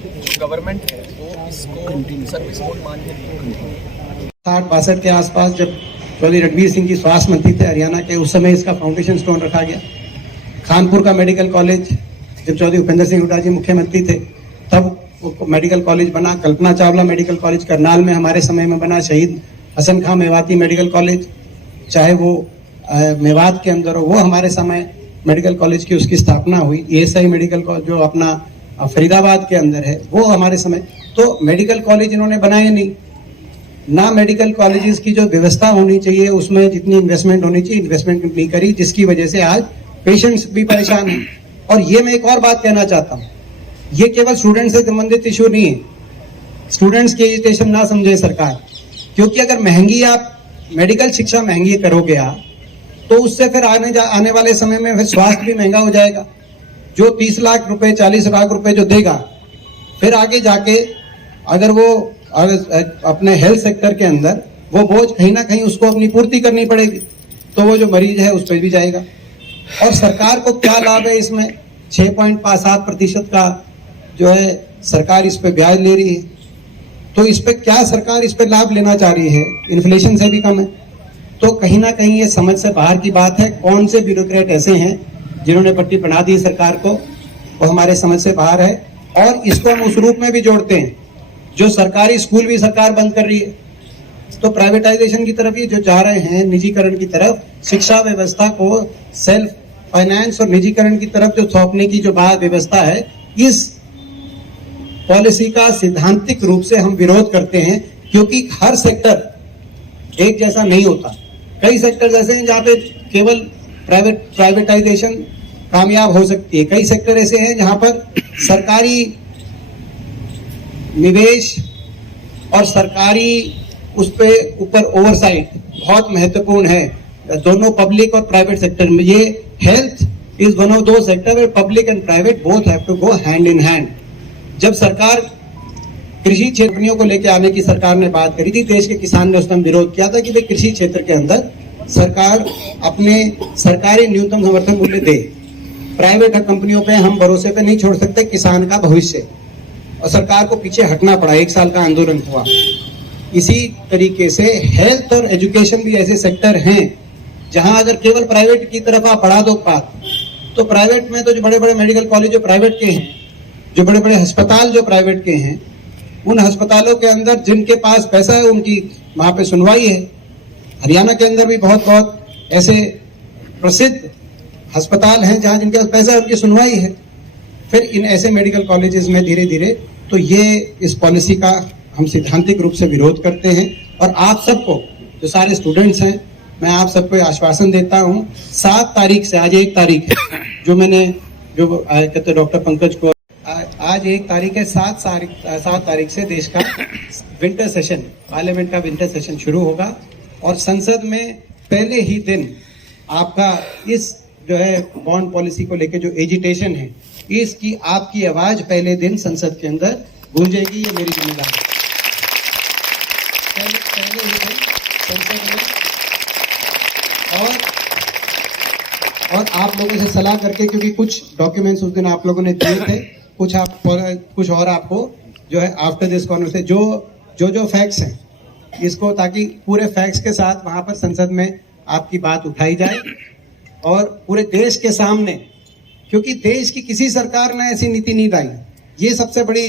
जो गवर्नमेंट है वो इसको सर्विस मोड मान के नहीं। 60-62 के आसपास जब चौधरी रणवीर सिंह जी स्वास्थ्य मंत्री थे हरियाणा के, उस समय इसका फाउंडेशन स्टोन रखा गया। कानपुर का मेडिकल कॉलेज जब चौधरी भूपेंद्र सिंह हुड्डा जी मुख्यमंत्री थे तब वो मेडिकल कॉलेज बना। कल्पना चावला मेडिकल कॉलेज करनाल में हमारे समय में बना। शहीद हसन खां मेवाती मेडिकल कॉलेज, चाहे वो मेवात के अंदर हो, वो हमारे समय मेडिकल कॉलेज की उसकी स्थापना हुई। ESI मेडिकल कॉलेज जो अपना फरीदाबाद के अंदर है वो हमारे समय। तो मेडिकल कॉलेज इन्होंने बनाए नहीं ना। मेडिकल कॉलेजेस की जो व्यवस्था होनी चाहिए उसमें जितनी इन्वेस्टमेंट होनी चाहिए इन्वेस्टमेंट नहीं करी, जिसकी वजह से आज पेशेंट्स भी परेशान हैं। और ये मैं एक और बात कहना चाहता हूँ, ये केवल स्टूडेंट से संबंधित इशू नहीं है। स्टूडेंट्स की एजुकेशन ना समझे सरकार, क्योंकि अगर महंगी आप मेडिकल शिक्षा महंगी करोगे आप, तो उससे फिर आने वाले समय में फिर स्वास्थ्य भी महंगा हो जाएगा। जो 30 लाख रुपए 40 लाख रुपए जो देगा, फिर आगे जाके अगर वो अपने हेल्थ सेक्टर के अंदर वो बोझ कहीं ना कहीं उसको अपनी पूर्ति करनी पड़ेगी, तो वो जो मरीज है उस पर भी जाएगा। और सरकार को क्या लाभ है इसमें? 6.57% का जो है सरकार इस पे ब्याज ले रही है, तो इस पे क्या सरकार इस पे लाभ लेना चाह रही है? इन्फ्लेशन से भी कम है। तो कहीं ना कहीं ये समझ से बाहर की बात है। कौन से ब्यूरोक्रेट ऐसे हैं जिन्होंने पट्टी बना दी सरकार को, वो हमारे समझ से बाहर है। और इसको हम उस रूप में भी जोड़ते हैं जो सरकारी स्कूल भी सरकार बंद कर रही है, तो प्राइवेटाइजेशन की तरफ ही जो जा रहे हैं, निजीकरण की तरफ, शिक्षा व्यवस्था को सेल्फ फाइनेंस और निजीकरण की तरफ जो सौंपने की जो बात व्यवस्था है, इस पॉलिसी का सैद्धांतिक रूप से हम विरोध करते हैं। क्योंकि हर सेक्टर एक जैसा नहीं होता। कई सेक्टर ऐसे हैं जहाँ पे केवल प्राइवेटाइजेशन कामयाब हो सकती है। कई सेक्टर ऐसे हैं जहाँ पर सरकारी निवेश और सरकारी उस पे ऊपर ओवरसाइट बहुत महत्वपूर्ण है, दोनों पब्लिक और प्राइवेट सेक्टर में। ये health is one of those sector where public and private both have to go hand in hand. जब सरकार कृषि क्षेत्रों को लेकर आने की सरकार ने बात करी थी, देश के किसान ने उस टाइम विरोध किया था कि भाई कृषि क्षेत्र के अंदर सरकार अपने सरकारी न्यूनतम समर्थन मूल्य दे। प्राइवेट कंपनियों पे हम भरोसे पे नहीं छोड़ सकते किसान का भविष्य, और सरकार को पीछे हटना पड़ा। 1 साल का आंदोलन हुआ। इसी तरीके से हेल्थ और एजुकेशन भी ऐसे सेक्टर हैं जहां अगर केवल प्राइवेट की तरफ आप बढ़ा दो बात, तो प्राइवेट में तो जो बड़े बड़े मेडिकल कॉलेज जो प्राइवेट के हैं, जो बड़े बड़े अस्पताल जो प्राइवेट के हैं, उन अस्पतालों के अंदर जिनके पास पैसा है उनकी वहां पे सुनवाई है। हरियाणा के अंदर भी बहुत ऐसे प्रसिद्ध अस्पताल हैं जहां जिनके पास पैसा है उनकी सुनवाई है। फिर इन ऐसे मेडिकल कॉलेजेस में धीरे धीरे तो ये इस पॉलिसी का हम सैद्धांतिक रूप से विरोध करते हैं। और आप सबको जो सारे स्टूडेंट्स हैं, मैं आप सबको आश्वासन देता हूँ 7 तारीख से, आज 1 तारीख है, जो मैंने जो कहते डॉक्टर पंकज को, आज 1 तारीख है, 7 तारीख से देश का विंटर सेशन, पार्लियामेंट का विंटर सेशन शुरू होगा। और संसद में पहले ही दिन आपका इस जो है बॉन्ड पॉलिसी को लेकर जो एजिटेशन है, इसकी आपकी आवाज पहले दिन संसद के अंदर गूंजेगी। ये मेरी जिम्मेदारी पहले ही दिन संसद में। और आप लोगों से सलाह करके, क्योंकि कुछ डॉक्यूमेंट्स उस दिन आप लोगों ने दिए थे, कुछ और आपको जो है आफ्टर दिस कॉन्वर्सेशन जो फैक्ट्स हैं इसको, ताकि पूरे फैक्ट्स के साथ वहां पर संसद में आपकी बात उठाई जाए और पूरे देश के सामने, क्योंकि देश की किसी सरकार ने ऐसी नीति नहीं लाई। ये सबसे बड़ी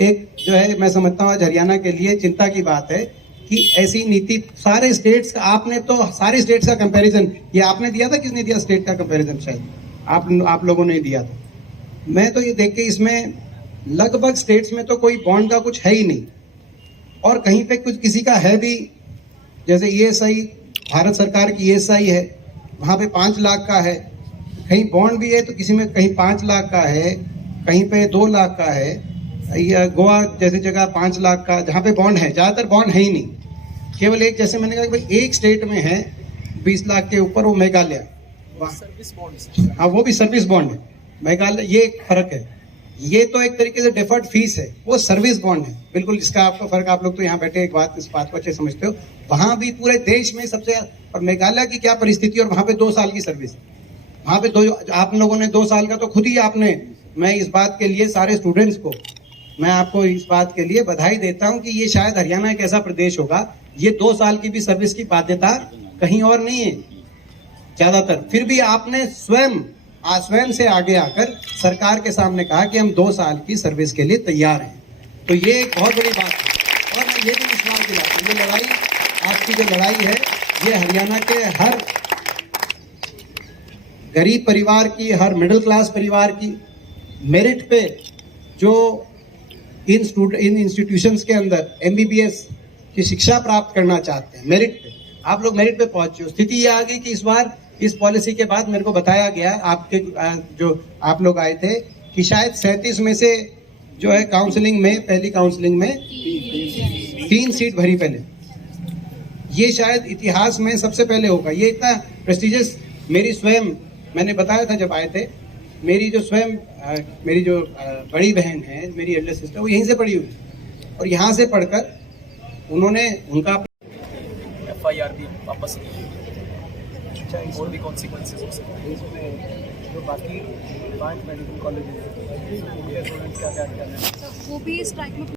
एक जो है मैं समझता हूँ आज हरियाणा के लिए चिंता की बात है कि ऐसी नीति सारे स्टेट्स का, आपने तो सारे स्टेट्स का कंपैरिजन, ये आपने दिया था, किसने दिया स्टेट का कंपैरिजन? शायद आप लोगों ने दिया था। मैं तो ये देख के इसमें लगभग स्टेट्स में तो कोई बॉन्ड का कुछ है ही नहीं, और कहीं पे कुछ किसी का है भी, जैसे ESI भारत सरकार की ESI है, वहाँ पे 5 लाख का है, कहीं बॉन्ड भी है तो किसी में कहीं 5 लाख का है, कहीं पे 2 लाख का है। गोवा जैसी जगह 5 लाख का, जहाँ पे बॉन्ड है, ज़्यादातर बॉन्ड है ही नहीं। केवल एक, जैसे मैंने कहा कि भाई एक स्टेट में है 20 लाख के ऊपर, वो मेघालय, सर्विस बॉन्ड, हाँ वो भी सर्विस बॉन्ड है मेघालय। ये एक फर्क है। ये तो एक तरीके से डिफर्ड फीस है, वो सर्विस बॉन्ड है। बिल्कुल इसका आपका फर्क, आप लोग तो यहाँ बैठे एक बात, इस बात को अच्छे समझते हो। वहां भी पूरे देश में सबसे, और मेघालय की क्या परिस्थिति, और वहां पे 2 साल की सर्विस, वहां पे आप लोगों ने 2 साल का तो खुद ही आपने, मैं इस बात के लिए सारे स्टूडेंट्स को मैं आपको इस बात के लिए बधाई देता हूं कि ये शायद हरियाणा एक ऐसा प्रदेश होगा, ये 2 साल की भी सर्विस की बाध्यता कहीं और नहीं है ज्यादातर। फिर भी आपने स्वयं से आगे आकर सरकार के सामने कहा कि हम 2 साल की सर्विस के लिए तैयार हैं, तो ये एक बहुत बड़ी बात है। और मैं ये भी विश्वास दिलाता हूं, ये लड़ाई, आपकी जो लड़ाई है, ये हरियाणा के हर गरीब परिवार की, हर मिडिल क्लास परिवार की, मेरिट पे जो इन इंस्टीट्यूशंस के अंदर एमबीबीएस की शिक्षा प्राप्त करना चाहते हैं, मेरिट पे, आप लोग मेरिट पे पहुंचे हो। स्थिति ये आ गई कि इस बार इस पॉलिसी के बाद मेरे को बताया गया, आपके जो आप लोग आए थे, कि शायद 37 में से जो है काउंसलिंग में, पहली काउंसलिंग में 3 सीट भरी पहले। ये शायद इतिहास में सबसे पहले होगा। ये इतना प्रेस्टिजियस, मेरी स्वयं, मैंने बताया था जब आए थे, मेरी जो स्वयं मेरी जो बड़ी बहन है, मेरी एल्डर सिस्टर, वो यहीं से पढ़ी हुई, और यहाँ से पढ़कर उन्होंने उनका FIR भी वापस ली, और भी कॉन्सिक्वेंसेस हो सकते हैं। इसमें जो बाकी 5 मेडिकल कॉलेज हैं उनके स्टूडेंट्स क्या क्या करना है, वो भी स्ट्राइक में